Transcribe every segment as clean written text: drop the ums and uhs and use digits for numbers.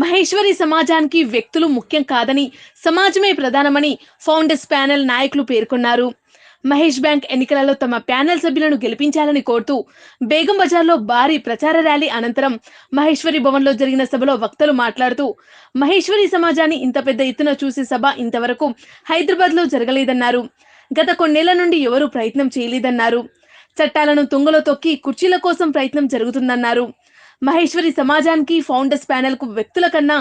మహేశ్వరి సమాజానికి వ్యక్తులు ముఖ్యం కాదని, సమాజమే ప్రధానమని ఫౌండర్స్ ప్యానెల్ నాయకులు పేర్కొన్నారు. మహేష్ బ్యాంక్ ఎన్నికలలో తమ ప్యానెల్ సభ్యులను గెలిపించాలని కోరుతూ బేగం బజార్లో భారీ ప్రచార ర్యాలీ అనంతరం మహేశ్వరి భవన్లో జరిగిన సభలో వక్తలు మాట్లాడుతూ, మహేశ్వరి సమాజాన్ని ఇంత పెద్ద ఎత్తున చూసే సభ ఇంతవరకు హైదరాబాద్లో జరగలేదన్నారు. గత కొన్నేళ్ల నుండి ఎవరూ ప్రయత్నం చేయలేదన్నారు. చట్టాలను తుంగలో తొక్కి కుర్చీల కోసం ప్రయత్నం జరుగుతుందన్నారు. మహేశ్వరి సమాజానికి ఫౌండర్స్ ప్యానెల్ కు వ్యక్తుల కన్నా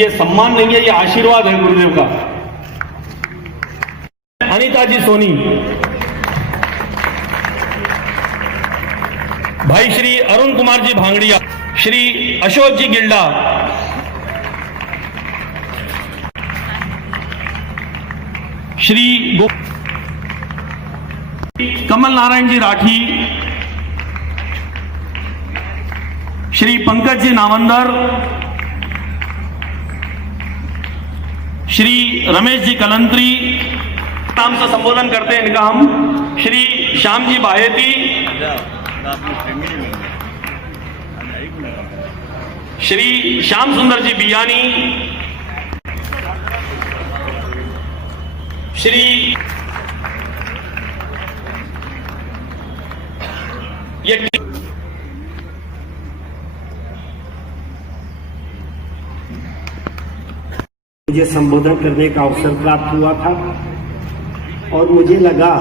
ये सम्मान नहीं है, ये आशीर्वाद है गुरुदेव का। अनीता जी सोनी, भाई श्री अरुण कुमार जी भांगड़िया, श्री अशोक जी गिल्डा, श्री कमल नारायण जी राठी, श्री पंकज जी नावंदर, श्री रमेश जी कलंत्री, नाम से संबोधन करते हैं इनका हम, श्री श्याम जी बाहेती, श्री श्याम सुंदर जी बियानी, श्री ये मुझे संबोधन करने का अवसर प्राप्त हुआ था और मुझे लगा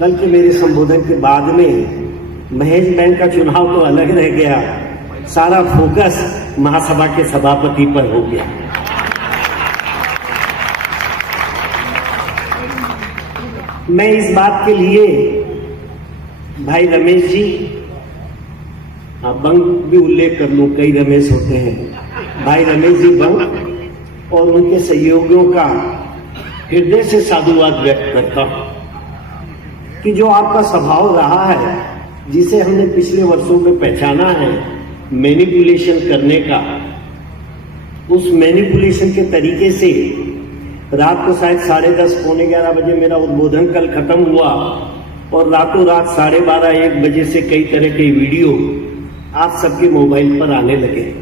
कल के मेरे संबोधन के बाद में महेश बैंक का चुनाव तो अलग रह गया, सारा फोकस महासभा के सभापति पर हो गया। मैं इस बात के लिए भाई रमेश जी, बंग भी उल्लेख कर लूं, कई रमेश होते हैं, भाई रमेश जी बंग और उनके सहयोगियों का हृदय से साधुवाद व्यक्त करता हूं कि जो आपका स्वभाव रहा है, जिसे हमने पिछले वर्षों में पहचाना है, मैनिपुलेशन करने का, उस मैनिपुलेशन के तरीके से रात को शायद 10:30 पौने 11 बजे मेरा उद्बोधन कल खत्म हुआ और रातों रात 12:30-1 बजे से कई तरह के वीडियो आप सबके मोबाइल पर आने लगे।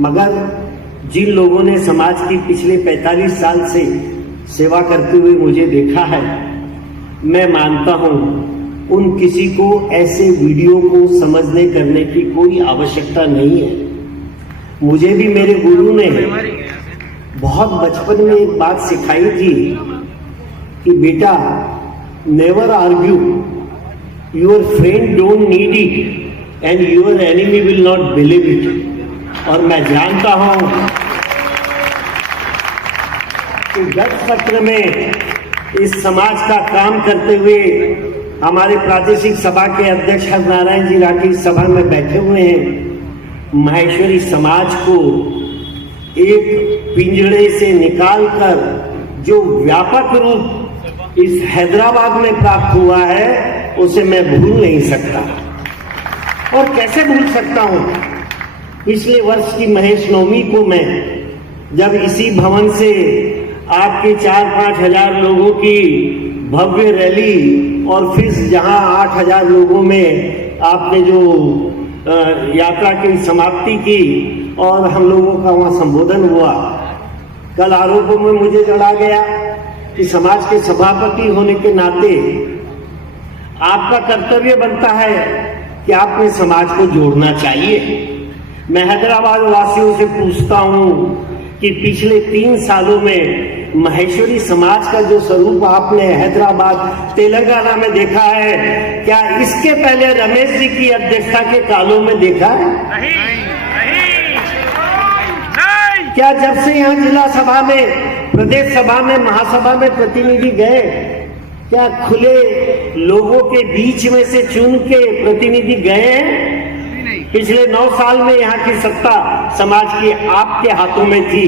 मगर जिन लोगों ने समाज की पिछले 45 साल से सेवा करते हुए मुझे देखा है, मैं मानता हूं उन किसी को ऐसे वीडियो को समझने करने की कोई आवश्यकता नहीं है। मुझे भी मेरे गुरु ने बहुत बचपन में एक बात सिखाई थी कि बेटा, never argue, your friend don't need it and your enemy will not believe it. और मैं जानता हूं कि गत सत्र में इस समाज का काम करते हुए हमारे प्रादेशिक सभा के अध्यक्ष हरनारायण जी राठी सभा में बैठे हुए हैं। माहेश्वरी समाज को एक पिंजड़े से निकालकर जो व्यापक रूप इस हैदराबाद में प्राप्त हुआ है, उसे मैं भूल नहीं सकता। और कैसे भूल सकता हूं? पिछले वर्ष की महेश नवमी को मैं जब इसी भवन से आपके 4-5 हजार लोगों की भव्य रैली और फिर जहां 8,000 लोगों में आपने जो यात्रा की समाप्ति की और हम लोगों का वहां संबोधन हुआ, कल आरोपों में मुझे चला गया कि समाज के सभापति होने के नाते आपका कर्तव्य बनता है कि आपने समाज को जोड़ना चाहिए। मैं हैदराबाद वासियों से पूछता हूं कि पिछले 3 सालों में महेश्वरी समाज का जो स्वरूप आपने हैदराबाद तेलंगाना में देखा है, क्या इसके पहले रमेश जी की अध्यक्षता के कालों में देखा है? नहीं। क्या जब से यहाँ जिला सभा में, प्रदेश सभा में, महासभा में प्रतिनिधि गए, क्या खुले लोगों के बीच में से चुन के प्रतिनिधि गए हैं? पिछले 9 साल में यहाँ की सत्ता समाज की आपके हाथों में थी।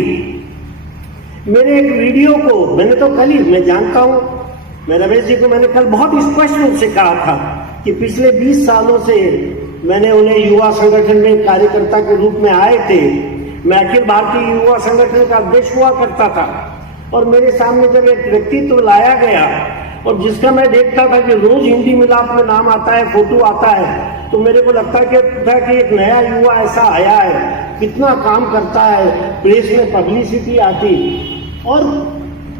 मेरे एक वीडियो को मैंने तो कल ही, मैं जानता हूं, मैं रमेश जी को मैंने कल बहुत स्पष्ट रूप से कहा था कि पिछले 20 सालों से मैंने उन्हें युवा संगठन में कार्यकर्ता के रूप में आए थे। मैं अखिल भारतीय युवा संगठन का अध्यक्ष हुआ करता था और मेरे सामने जब एक व्यक्तित्व लाया गया और जिसका मैं देखता था कि रोज हिंदी मिलाप में नाम आता है, फोटो आता है, तो मेरे को लगता था कि एक नया युवा ऐसा आया है, कितना काम करता है, प्रेस में पब्लिसिटी आती। और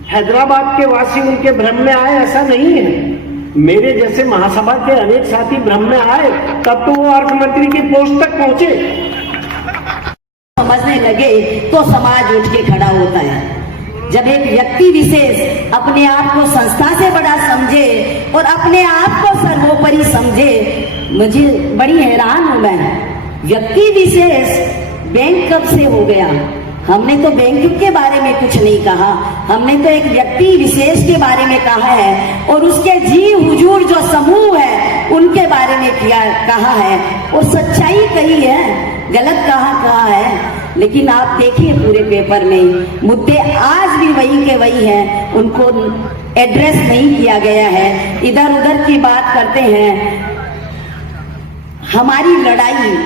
हैदराबाद के वासी उनके भ्रम में आए, ऐसा नहीं है। मेरे जैसे महासभा के अनेक साथी भ्रम में आए, तब तो वो अर्थ मंत्री की पोस्ट तक पहुंचे। समझने लगे तो समाज उठ के खड़ा होता है। जब एक व्यक्ति विशेष अपने आप को संस्था से बड़ा समझे और अपने आप को सर्वोपरि समझे, मुझे बड़ी हैरान हूं मैं। व्यक्ति विशेष बैंक कब से हो गया? हमने तो बैंक के बारे में कुछ नहीं कहा, हमने तो एक व्यक्ति विशेष के बारे में कहा है और उसके जी हुजूर जो समूह है उनके बारे में कहा है और सच्चाई कही है, गलत कहा है। लेकिन आप देखिए पूरे पेपर में मुद्दे आज भी वही के वही हैं, उनको एड्रेस नहीं किया गया है, इधर उधर की बात करते हैं। हमारी लड़ाई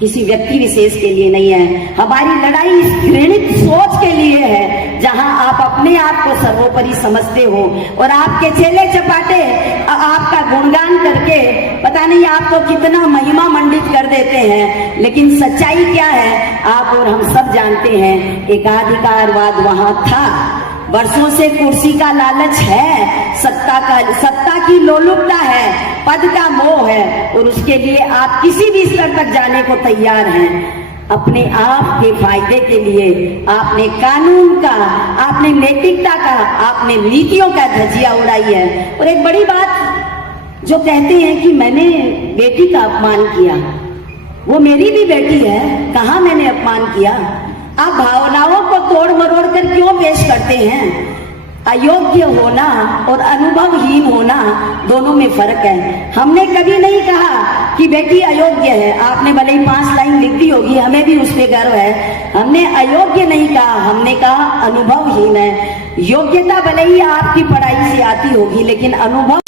किसी व्यक्ति विशेष के लिए नहीं है, हमारी लड़ाई इस घृणित सोच के लिए है जहां आप अपने आप को सर्वोपरि समझते हो और आपके चेले चपाटे आपका गुणगान करके पता नहीं आपको कितना महिमा मंडित कर देते हैं। लेकिन सच्चाई क्या है आप और हम सब जानते हैं। एकाधिकारवाद वहां था, वर्षों से कुर्सी का लालच है, सत्ता की लोलुपता है, पद का मोह है और उसके लिए आप किसी भी स्तर तक जाने को तैयार हैं। अपने आप के फायदे के लिए आपने कानून का, आपने नैतिकता का, आपने नीतियों का धज्जियां उड़ाई है। और एक बड़ी बात जो कहते हैं कि मैंने बेटी का अपमान किया, वो मेरी भी बेटी है, कहाँ मैंने अपमान किया? आप भावनाओं को तोड़ मरोड़ कर क्यों पेश करते हैं? अयोग्य होना और अनुभवहीन होना दोनों में फर्क है। हमने कभी नहीं कहा कि बेटी अयोग्य है, आपने भले ही 5 लाइन लिख दी होगी, हमें भी उस पर गर्व है। हमने अयोग्य नहीं कहा, हमने कहा अनुभवहीन है। योग्यता भले ही आपकी पढ़ाई से आती होगी, लेकिन अनुभव